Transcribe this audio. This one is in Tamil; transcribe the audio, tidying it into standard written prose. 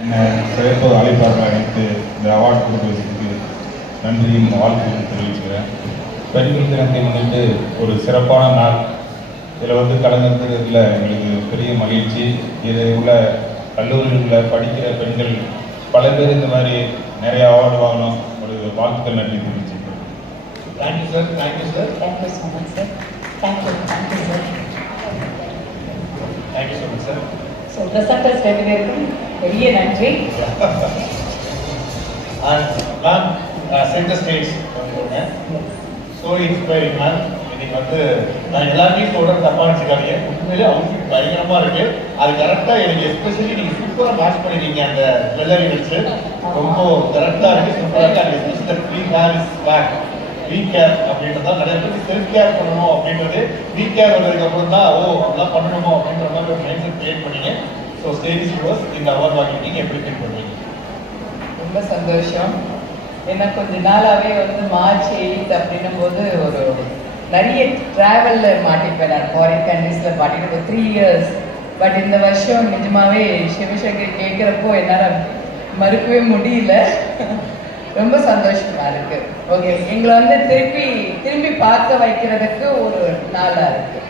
என்னை சிறப்பு அழைப்பாளர்கள் அழைத்து இந்த அவார்டு கொடுப்பதற்கு நன்றியும் வாழ்த்துக்கள் தெரிவிச்சுக்கிறேன். பெண்கள் தினத்தை முன்னிட்டு ஒரு சிறப்பான நாள். இதில் கலந்துக்கிறதுல எங்களுக்கு பெரிய மகிழ்ச்சி. இதில் உள்ள கல்லூரிகளில் படிக்கிற பெண்கள் பல பேர் இந்த மாதிரி நிறைய அவார்டு வாங்கணும். ஒரு வாழ்த்துக்கள் நன்றி தெரிவிச்சுக்கிறேன். Thank you sir. Thank you sir. Thank you so much, sir. Thank you, sir. Thank you so much sir. So, presenters ரெண்டு பேருக்கும் பெரிய நன்றி. அண்ட் மேம் சென்டர் ஸ்டேஜ் வந்துருங்க. So inspiring ma'am. இன்னைக்கு நான் எல்லாருமே சொல்கிற தப்பாக வச்சுக்காதீங்க. உண்மையிலே அவுட்ஃபிட் பயங்கரமாக இருக்கு. அது கரெக்டாக எனக்கு எஸ்பெஷலி நீங்கள் சூப்பராக மேட்ச் பண்ணிருக்கீங்க. அந்த ஜுவல்லரி வச்சு ரொம்ப கரெக்டாக இருக்கு, சூப்பராக இருக்கு. And especially free hair is back. We care அப்படின்றதான் நிறைய பேருக்கு செல்ஃப் கேர் பண்ணணும் அப்படின்றது. வீ கேர் வந்ததுக்கு அப்புறம் தான் அதெல்லாம் பண்ணணுமோ அப்படின்ற மாதிரி ஒரு மைண்ட் செட் கிரியேட் பண்ணீங்க. ஸோ ஸ்டேஜ் யூஸ் இந்த அவார்ட் வாங்கிட்டீங்க, எப்படி ஃபீல் பண்ணுவீங்க? ரொம்ப சந்தோஷம். ஏன்னா கொஞ்ச நாளாகவே மார்ச் 8 அப்படின்னும் போது ஒரு நிறைய ட்ராவலில் மாட்டிப்பேன். நான் ஃபாரின் கண்ட்ரீஸில் மாட்டிட்டு ஒரு 3 years. பட் இந்த வருஷம் நிஜமாவே சிவசங்கர் கேட்குறப்போ என்னால் மறுக்கவே முடியல. ரொம்ப சந்தோஷமா இருக்கு. ஓகே, எங்களை திரும்பி பார்க்க வைக்கிறதுக்கு ஒரு நாளாக இருக்கு.